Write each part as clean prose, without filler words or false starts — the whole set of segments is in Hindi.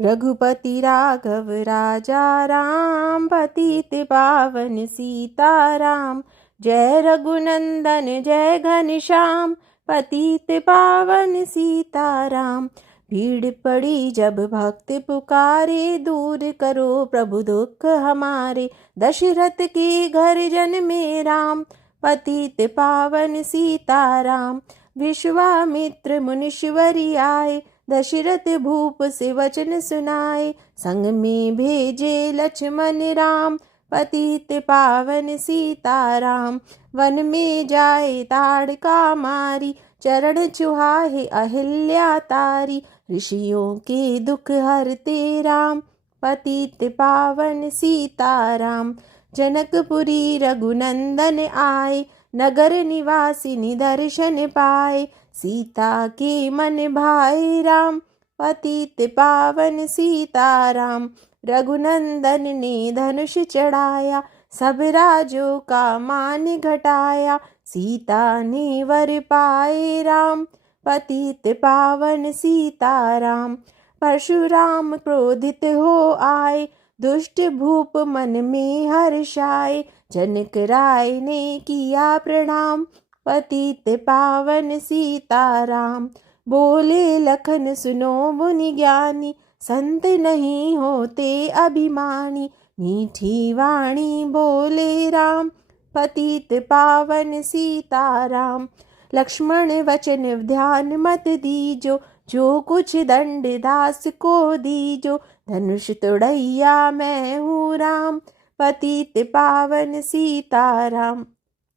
रघुपति राघव राजा राम, पतित पावन सीताराम। जय रघुनंदन जय घनश्याम, पतित पावन सीताराम। भीड़ पड़ी जब भक्त पुकारे, दूर करो प्रभु दुख हमारे। दशरथ के घर जन्मे राम, पतित पावन सीताराम। विश्वामित्र मुनीश्वरी आए, दशरथ भूप से वचन सुनाए। संग में भेजे लक्ष्मण राम, पतित पावन सीताराम। वन में जाए ताड़का मारी, चरण चुहाए अहिल्या तारी। ऋषियों के दुख हरते राम, पतित पावन सीताराम। जनकपुरी रघुनंदन आए, नगर निवासिनी दर्शन पाए। सीता के मन भाए राम, पतित पावन सीताराम। रघुनंदन ने धनुष चढ़ाया, सब राजों का मान घटाया। सीता ने वर पाए राम, पतित पावन सीताराम। परशुराम क्रोधित हो आए, दुष्ट भूप मन में हर्षाए। जनक राय ने किया प्रणाम, पतित पावन सीताराम। बोले लखन सुनो मुनि ज्ञानी, संत नहीं होते अभिमानी। मीठी वाणी बोले राम, पतित पावन सीताराम। लक्ष्मण वचन ध्यान मत दीजो, जो कुछ दंड दास को दीजो। धनुष तोड़ैया मैं हूँ राम, पतित पावन सीताराम।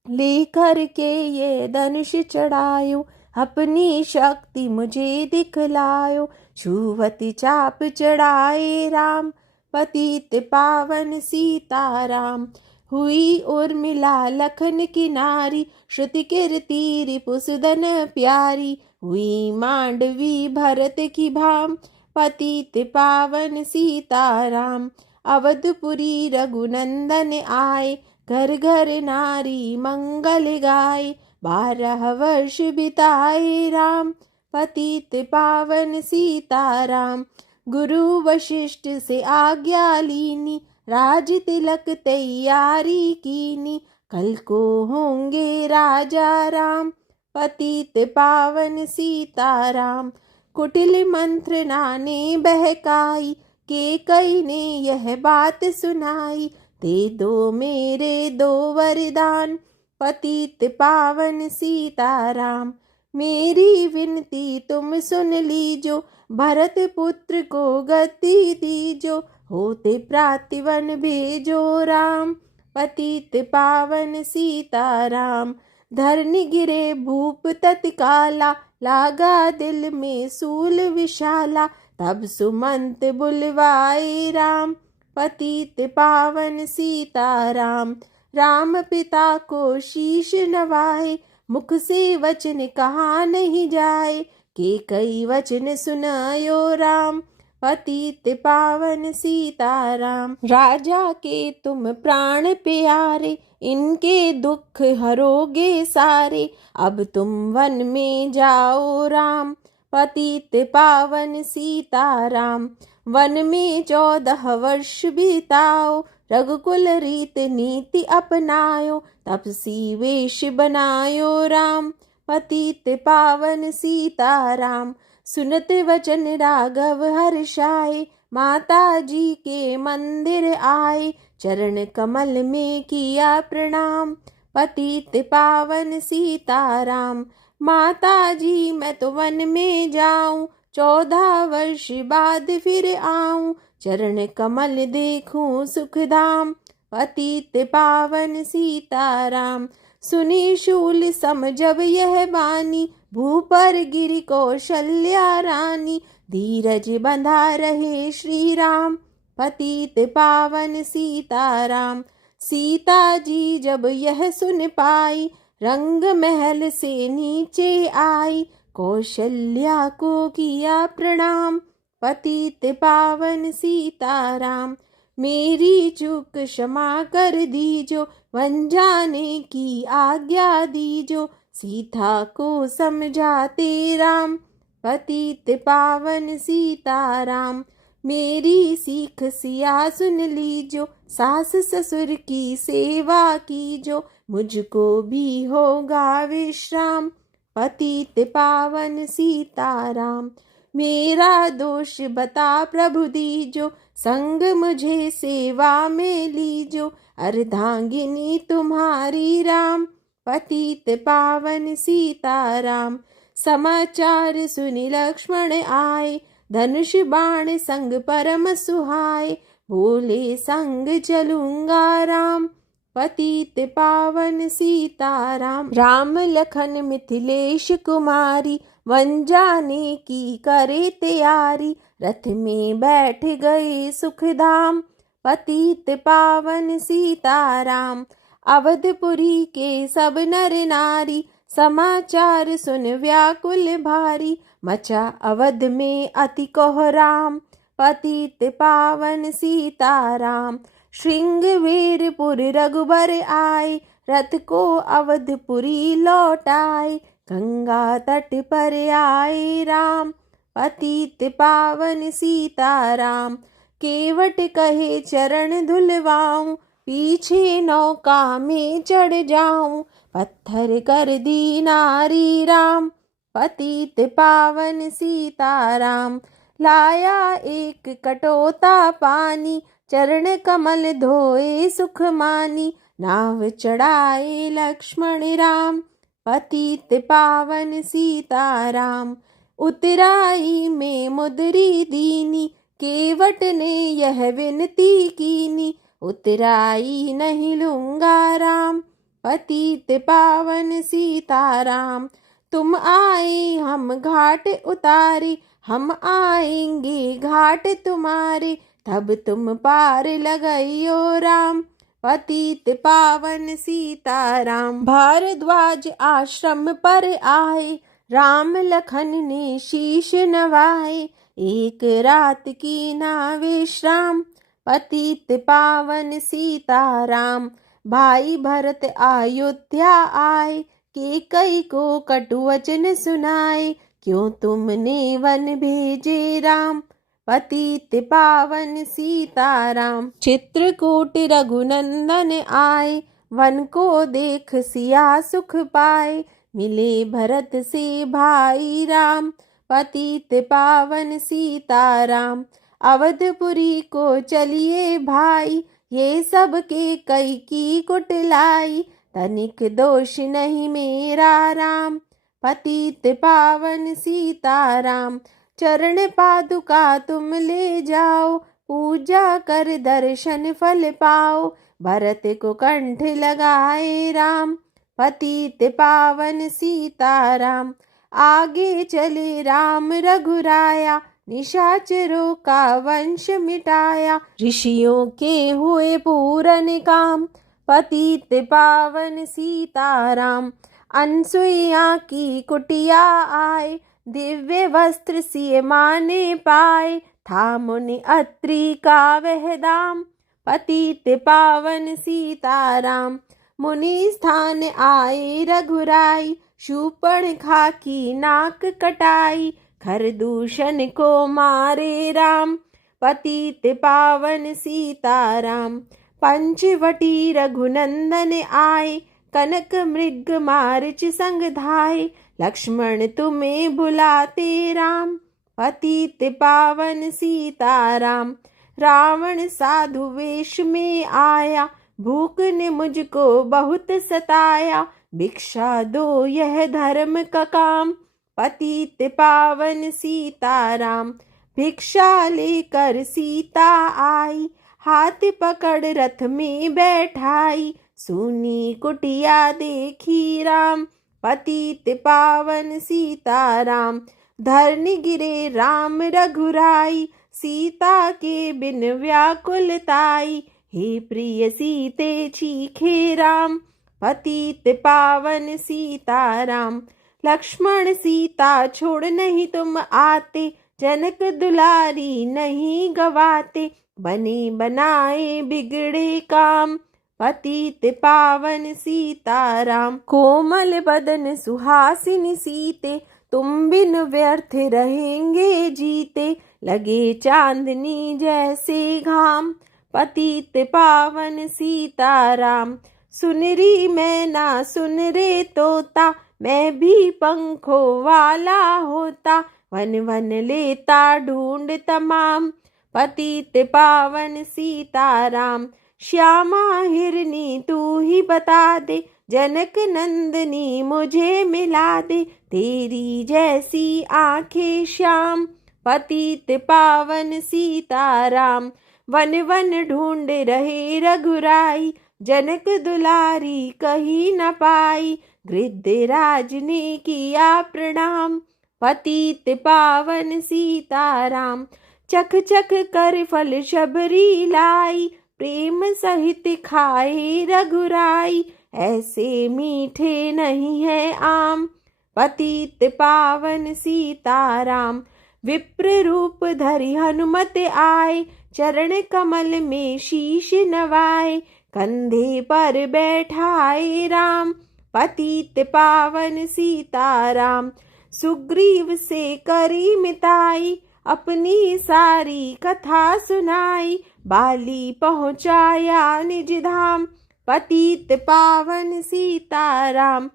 लेकर के ये धनुष चढ़ायो, अपनी शक्ति मुझे दिखलायो। छुवति चाप चढ़ाए राम, पतित पावन सीताराम। हुई उर्मिला लखन की नारी, श्रुति कीर्ति रिपुसुदन प्यारी। हुई मांडवी भरत की भाम, पतित पावन सीताराम। अवधपुरी रघुनंदन आए, घर घर नारी मंगल गाए। 12 वर्ष बिताए राम, पतित पावन सीताराम। गुरु वशिष्ठ से आज्ञा लीनी, राज तिलक तैयारी कीनी। कल को होंगे राजा राम, पतित पावन सीताराम। कुटिल मंत्रना ने बहकाई, कैकेयी ने यह बात सुनाई। दे दो मेरे 2 वरदान, पतित पावन सीताराम। मेरी विनती तुम सुन लीजो, भरत पुत्र को गति दीजो। होते प्रातिवन भेजो राम, पतित पावन सीताराम। धरनी गिरे भूप तत्काला, लागा दिल में सूल विशाला। तब सुमंत बुलवाए राम, पतित पावन सीताराम। राम पिता को शीश नवाए, मुख से वचन कहा नहीं जाए। कैकेयी वचन सुनायो राम, पतित पावन सीताराम। राजा के तुम प्राण प्यारे, इनके दुख हरोगे सारे। अब तुम वन में जाओ राम, पतित पावन सीताराम। वन में 14 वर्ष बिताओ, रघुकुल रीत नीति अपनायो। तपसी वेश बनायो राम, पतित पावन सीताराम। सुनत वचन राघव हर्षाए, माता जी के मंदिर आए। चरण कमल में किया प्रणाम, पतित पावन सीताराम। माता जी मैं तो वन में जाऊं, 14 वर्ष बाद फिर आऊं। चरण कमल देखूं सुखधाम, पतित पावन सीताराम। सुनी शूल सम जब यह बानी, भूपर गिरी कौशल्या रानी। धीरज बंधा रहे श्री राम, पतित पावन सीताराम। सीता जी जब यह सुन पाई, रंग महल से नीचे आई। कौशल्या को किया प्रणाम, पतित पावन सीताराम। मेरी चूक क्षमा कर दीजो, वन जाने की आज्ञा दीजो। सीता को समझाते राम, पतित पावन सीताराम। मेरी सीख सिया सुन लीजो, सास ससुर की सेवा कीजो, मुझको भी होगा विश्राम। पतित पावन सीताराम। मेरा दोष बता प्रभु दीजो, संग मुझे सेवा में लीजो, अर्धांगिनी तुम्हारी राम। पतित पावन सीताराम। समाचार सुनि लक्ष्मण आए, धनुष बाण संग परम सुहाए, बोले संग चलूंगा राम। पतित पावन सीताराम। राम लखन मिथिलेश कुमारी, वन जाने की करे तैयारी, रथ में बैठ गए सुखधाम। पतित पावन सीताराम। अवधपुरी के सब नर नारी, समाचार सुन व्याकुल भारी, मचा अवध में अति कोहराम। पतित पावन सीताराम। श्रृंगवीरपुर रघुबर आए, रथ को अवधपुरी लौटाए, गंगा तट पर आए राम। पतित पावन सीताराम। केवट कहे चरण धुलवाऊं, पीछे नौका में चढ़ जाऊं, पत्थर कर दी नारी राम। पतित पावन सीताराम। लाया एक कटोता पानी, चरण कमल धोए सुख मानी, नाव चढ़ाए लक्ष्मण राम। पतित पावन सीताराम। उतराई में मुदरी दीनी, केवट ने यह विनती कीनी, उतराई नहीं लूंगा राम। पतित पावन सीताराम। तुम आए हम घाट उतारे, हम आएंगे घाट तुम्हारे, तब तुम पार लगाइयो राम। पतित पावन सीताराम। भारद्वाज आश्रम पर आए, राम लखन ने शीश नवाए, एक रात की ना विश्राम। पतित पावन सीताराम। भाई भरत अयोध्या आए, कैकेयी को कटु वचन सुनाए, क्यों तुमने वन भेजे राम। पतित पावन सीताराम। चित्रकूट रघुनंदन आए, वन को देख सिया सुख पाए, मिले भरत से भाई राम। पतित पावन सीताराम। अवधपुरी को चलिए भाई, ये सब कैकेयी की कुटिलाई, तनिक दोष नहीं मेरा राम। पतित पावन सीताराम। चरण पादुका तुम ले जाओ, पूजा कर दर्शन फल पाओ, भरत को कंठ लगाए राम। पतित पावन सीताराम। आगे चले राम रघुराया, निशाचरों का वंश मिटाया, ऋषियों के हुए पूरन काम। पतित पावन सीताराम। अनसुईया की कुटिया आए, दिव्य वस्त्र सिए माने पाए, था मुनि अत्रि का वह दाम। पतित पावन सीताराम। मुनि स्थान आए रघुराई, शूर्पणखा की नाक कटाई, खरदूषण को मारे राम। पतित पावन सीताराम। पंचवटी रघुनंदन आए, कनक मृग मारिच संग धाये, लक्ष्मण तुम्हें बुलाते राम। पतित पावन सीताराम। रावण साधु वेश में आया, भूख ने मुझको बहुत सताया, भिक्षा दो यह धर्म का काम। पतित पावन सीताराम। भिक्षा लेकर सीता आई, हाथ पकड़ रथ में बैठाई, सुनी कुटिया देखी राम। पतित पावन सीताराम। धरनी गिरे राम रघुराई, सीता के बिन व्याकुलताई, हे प्रिय सीते चीखे राम। पतित पावन सीताराम। लक्ष्मण सीता छोड़ नहीं तुम आते, जनक दुलारी नहीं गवाते, बने बनाए बिगड़े काम। पतित पावन सीताराम। कोमल बदन सुहासिनी सीते, तुम बिन व्यर्थ रहेंगे जीते, लगे चांदनी जैसे घाम। पतित पावन सीताराम। सुन री मैना सुन रे तोता, मैं भी पंखों वाला होता। वन वन लेता ढूंढ तमाम। पतित पावन सीताराम। श्यामा हिरनी तू ही बता दे, जनक नंदनी मुझे मिला दे। तेरी जैसी आंखें श्याम। पतित पावन सीताराम। वन वन ढूंढ रहे रघुराई, जनक दुलारी कहीं न पाई। गृध्यराज ने किया प्रणाम। पतित पावन सीताराम। चख चख कर फल शबरी लाई, प्रेम सहित खाए रघुराई। ऐसे मीठे नहीं है आम। पतित पावन सीताराम। विप्र रूप धरि हनुमत आए, चरण कमल में शीश नवाए। कंधे पर बैठाए राम। पतित पावन सीताराम। सुग्रीव से करी मिताई, अपनी सारी कथा सुनाई। बाली पहुँचाया निज धाम। पतित पावन सीताराम।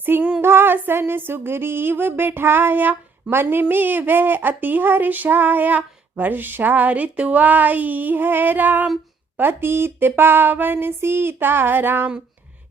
सिंहासन सुग्रीव बिठाया, मन में वह अति हर्षाया। वर्षा ऋतु आई है राम। पतित पावन सीताराम।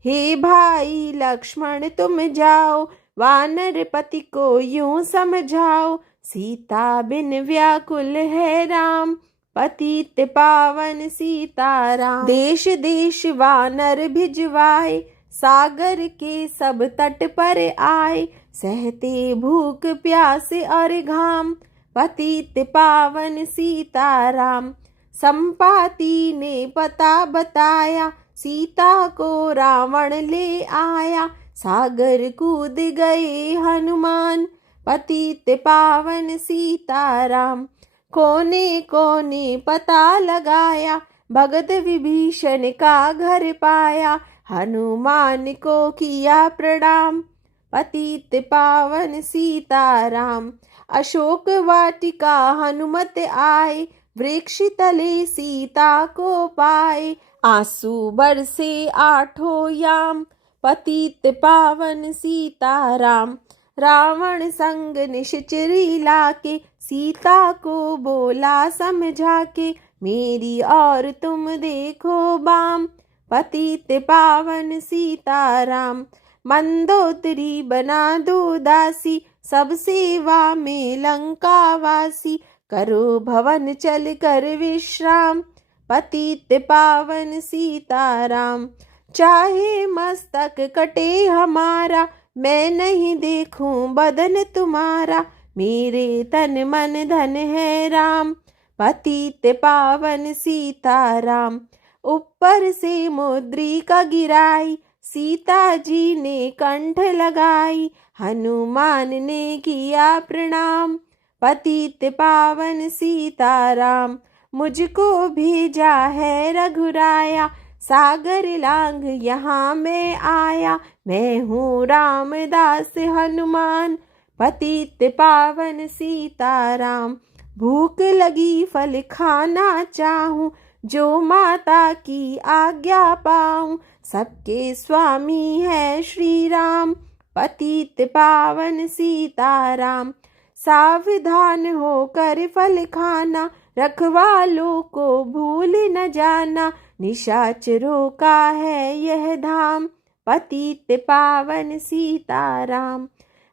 हे भाई लक्ष्मण तुम जाओ, वानर पति को यूं समझाओ। सीता बिन व्याकुल है राम। पतित पावन सीताराम। देश देश वानर भिजवाए, सागर के सब तट पर आए। सहते भूख प्यास और घाम। पतित पावन सीताराम। संपाति ने पता बताया, सीता को रावण ले आया। सागर कूद गए हनुमान। पतित पावन सीताराम। कोने कोने पता लगाया, भगत विभीषण का घर पाया। हनुमान को किया प्रणाम। पतित पावन सीताराम। अशोक वाटिका हनुमत आए, वृक्ष तले सीता को पाए। आंसू बरसे आठों याम। पतित पावन सीताराम। रावण संग निश्चरी लाके, सीता को बोला समझा के। मेरी और तुम देखो बाम। पतित पावन सीताराम। मंदोदरी बना दो दासी, सब सेवा में लंका वासी। करो भवन चल कर विश्राम। पतित पावन सीताराम। चाहे मस्तक कटे हमारा, मैं नहीं देखूं बदन तुम्हारा। मेरे तन मन धन है राम। पतित पावन सीताराम। ऊपर से मुद्रिका गिराई, सीता जी ने कंठ लगाई। हनुमान ने किया प्रणाम। पतित पावन सीताराम। मुझको भेजा है रघुराया, सागर लांघ यहाँ मैं आया। मैं हूँ रामदास हनुमान। पतित पावन सीताराम। भूख लगी फल खाना चाहूं, जो माता की आज्ञा पाऊं। सबके स्वामी है श्री राम। पतित पावन सीताराम। सावधान होकर फल खाना, रखवालों को भूल न जाना। निशाचरों का है यह धाम। पतित पावन सीताराम।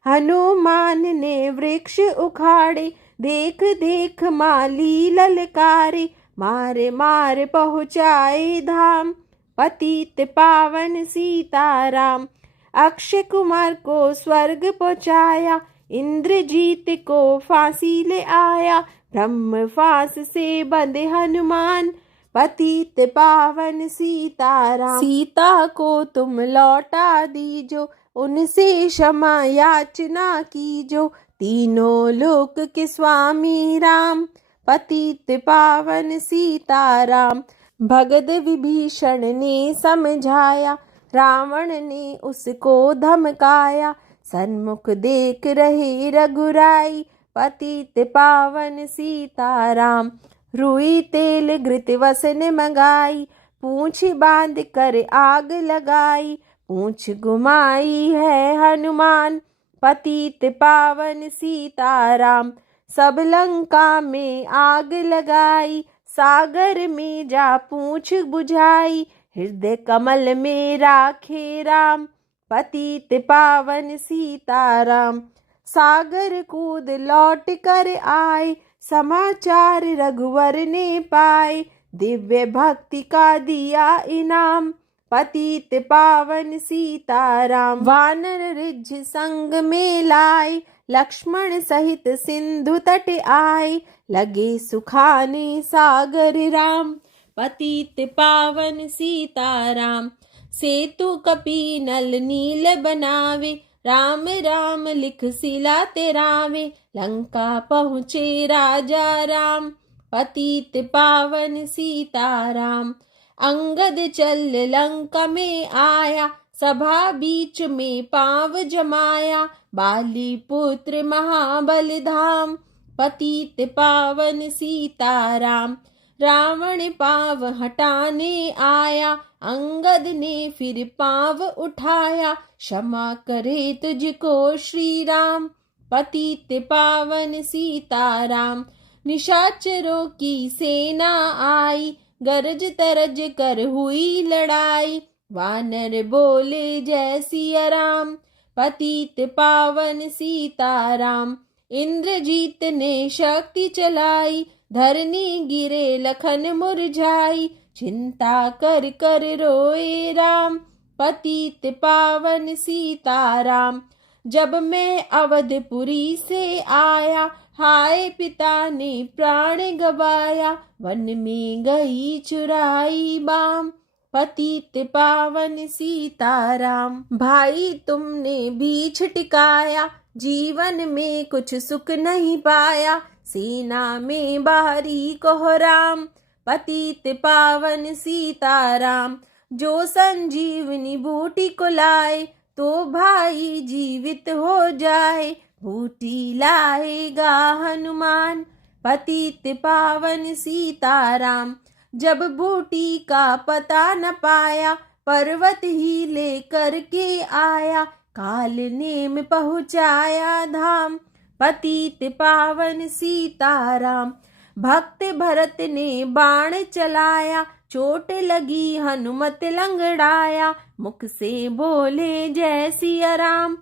हनुमान ने वृक्ष उखाड़े, देख देख माली ललकारे। मार मार पहुँचाए धाम। पतित पावन सीताराम। अक्षय कुमार को स्वर्ग पहुँचाया, इंद्रजीत को फांसी ले आया। ब्रह्म फांस से बंधे हनुमान। पतित पावन सीताराम। सीता को तुम लौटा दीजो, उनसे क्षमा याचना कीजो। तीनों लोक के स्वामी राम। पतित पावन सीताराम। भगत विभीषण ने समझाया, रावण ने उसको धमकाया। सन्मुख देख रहे रघुराई, पतित पावन सीताराम। रुई तेल घृत वसन मंगाई, पूंछ बांध कर आग लगाई, पूंछ घुमाई है हनुमान, पतित पावन सीताराम। सब लंका में आग लगाई, सागर में जा पूंछ बुझाई, हृदय कमल में राखे राम, पतित पावन सीताराम। सागर कूद लौट कर आए, समाचार रघुवर ने पाए, दिव्य भक्ति का दिया इनाम, पतित पावन सीताराम। वानर रिझ संग में लाए, लक्ष्मण सहित सिंधु तट आए, लगे सुखाने सागर राम, पतित पावन सीताराम। सेतु कपि नल नील बनावे, राम राम लिख सिला तेरावे, लंका पहुँचे राजा राम, पतित पावन सीताराम। अंगद चल लंका में आया, सभा बीच में पांव जमाया, बाली पुत्र महाबल धाम, पतित पावन सीताराम। रावण पांव हटाने आया, अंगद ने फिर पांव उठाया, क्षमा करे तुझको श्री राम, पतित पावन सीताराम। निशाचरों की सेना आई, गरज तरज कर हुई लड़ाई, वानर बोले जय सिया राम, पतित पावन सीताराम। इंद्रजीत ने शक्ति चलाई, धरनी गिरे लखन मुरझाई, चिंता कर कर रोए राम, पतित पावन सीताराम। जब मैं अवधपुरी से आया, हाय पिता ने प्राण गवाया, वन में गई चुराई बाम, पतित पावन सीताराम। भाई तुमने भी छिटकाया, जीवन में कुछ सुख नहीं पाया, सेना में बाहरी कोहराम, पतित पावन सीताराम। जो संजीवनी बूटी को लाए, तो भाई जीवित हो जाए, बूटी लाएगा हनुमान, पतित पावन सीताराम। जब बूटी का पता न पाया, पर्वत ही लेकर के आया, काल नेम पहुँचाया धाम, पतित पावन सीताराम। भक्त भरत ने बाण चलाया, चोट लगी हनुमत लंगड़ाया, मुख से बोले जय सिया राम,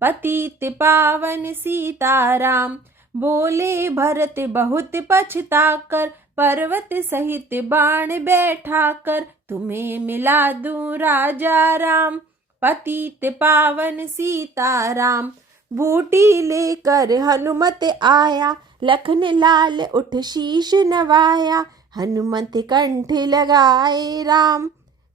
पतित पावन सीताराम। बोले भरत बहुत पछताकर, पर्वत सहित बाण बैठा कर, तुम्हें मिला दूं राजा राम, पतित पावन सीताराम। बूटी लेकर हनुमत आया, लखन लाल उठ शीश नवाया, हनुमत कंठ लगाए राम,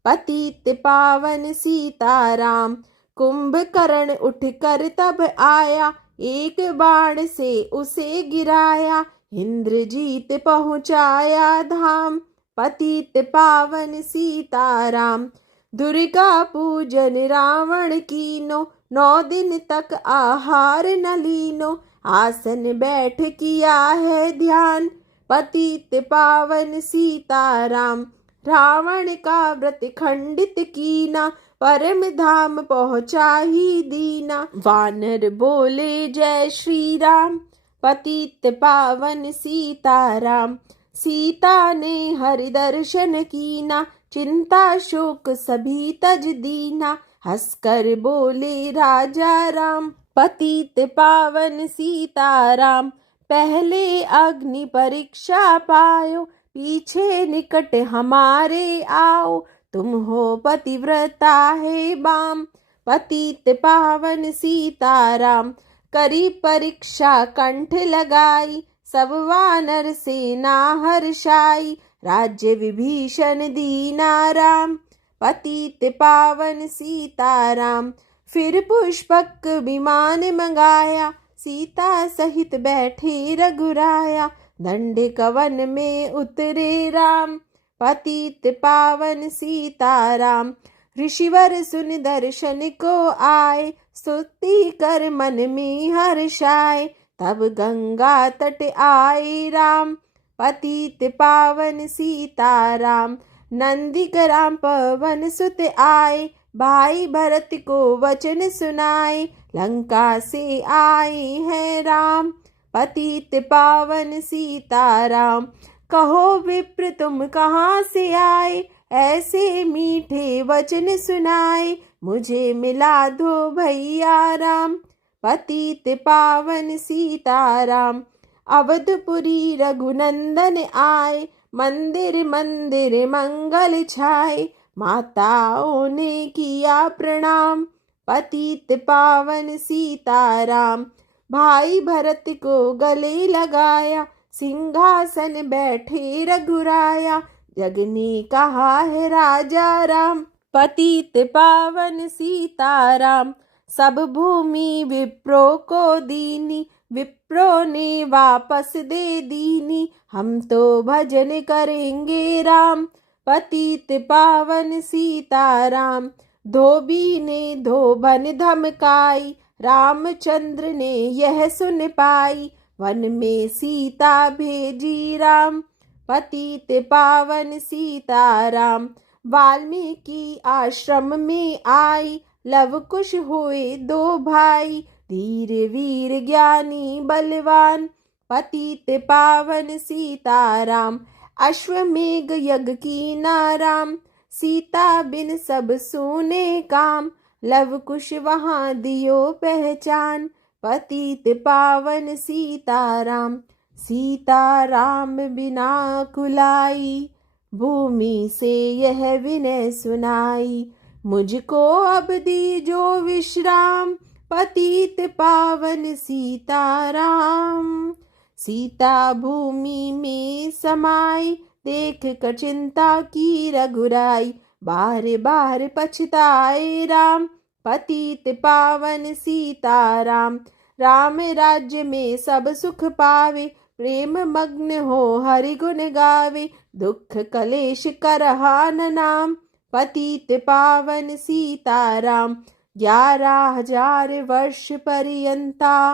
पतित पावन सीताराम। कुंभकर्ण उठ कर तब आया, एक बाण से उसे गिराया, इंद्रजीत पहुँचाया धाम, पतित पावन सीताराम। दुर्गा पूजन रावण कीनो, 9 दिन तक आहार न लीनो, आसन बैठ किया है ध्यान, पतित पावन सीताराम। रावण का व्रत खंडित कीना, परम धाम पहुँचा ही दीना, वानर बोले जय श्री राम, पतित पावन सीताराम। सीता ने हरि दर्शन कीना, चिंता शोक सभी तज दीना, हंसकर बोले राजा राम, पतित पावन सीताराम। पहले अग्नि परीक्षा पायो, पीछे निकट हमारे आओ, तुम हो पतिव्रता है बाम, पतित पावन सीताराम। करी परीक्षा कंठ लगाई, सब वानर सेना हर्षाई, राज्य विभीषण दीना राम, पतित पावन सीताराम। फिर पुष्पक विमान मंगाया, सीता सहित बैठे रघुराया, दंड कवन में उतरे राम, पतित पावन सीताराम। ऋषिवर सुन दर्शन को आए, स्तुति कर मन में हर्षाए, तब गंगा तट आए राम। पतित पावन सीताराम, नंदीग्राम पवन सुत आए। भाई भरत को वचन सुनाए, लंका से आए हैं राम। पतित पावन सीताराम, कहो विप्र तुम कहाँ से आए। ऐसे मीठे वचन सुनाए, मुझे मिला दो भैया राम। पतित पावन सीताराम, अवधपुरी रघुनंदन आए। मंदिर मंदिर मंगल छाए, माताओं ने किया प्रणाम। पतित पावन सीताराम, भाई भरत को गले लगाया। सिंहासन बैठे रघुराया, जग ने कहा है राजा राम। पतित पावन सीताराम, सब भूमि विप्रो को दीनी। विप्रो ने वापस दे दीनी, हम तो भजन करेंगे राम। पतित पावन सीताराम, धोबी ने धोबन धमकाई। रामचंद्र ने यह सुन पाई, वन में सीता भेजी राम। पतित पावन सीताराम, वाल्मीकि आश्रम में आई। लव कुश हुए दो भाई, धीर वीर ज्ञानी बलवान। पतित पावन सीताराम, अश्वमेघ यज्ञ की नाराम। सीता बिन सब सूने काम, लव कुश वहाँ दियो पहचान। पतित पावन सीताराम, सीताराम बिना कुलाई। भूमि से यह विनय सुनाई, मुझको अब दीजो विश्राम। पतित पावन सीताराम, सीता भूमि में समाई। देख कर चिंता की रघुराई, बार बार पछताए राम। पतित पावन सीताराम, राम राज्य में सब सुख पावे। प्रेम मग्न हो हरि गुण गावे, दुख कलेश करहा न नाम। पतित पावन सीताराम, 11,000 वर्ष पर्यंता।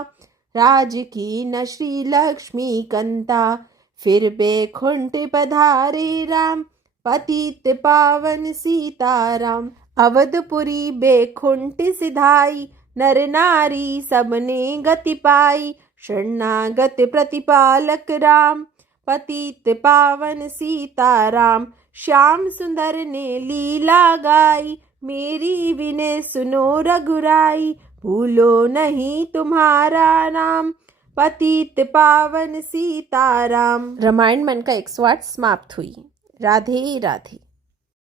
राज की न श्री लक्ष्मी कंता, फिर बैकुंठ पधारे राम। पतित पावन सीताराम, अवधपुरी बैकुंठ सिधाई। नर नारी सबने गति पाई, शरणागत प्रतिपालक राम। पतित पावन सीताराम, श्याम सुंदर ने लीला गाई। मेरी विनय सुनो रघुराई, भूलो नहीं तुम्हारा नाम। पतित पावन सीताराम। रामायण मन का 108 समाप्त हुई। राधे राधे।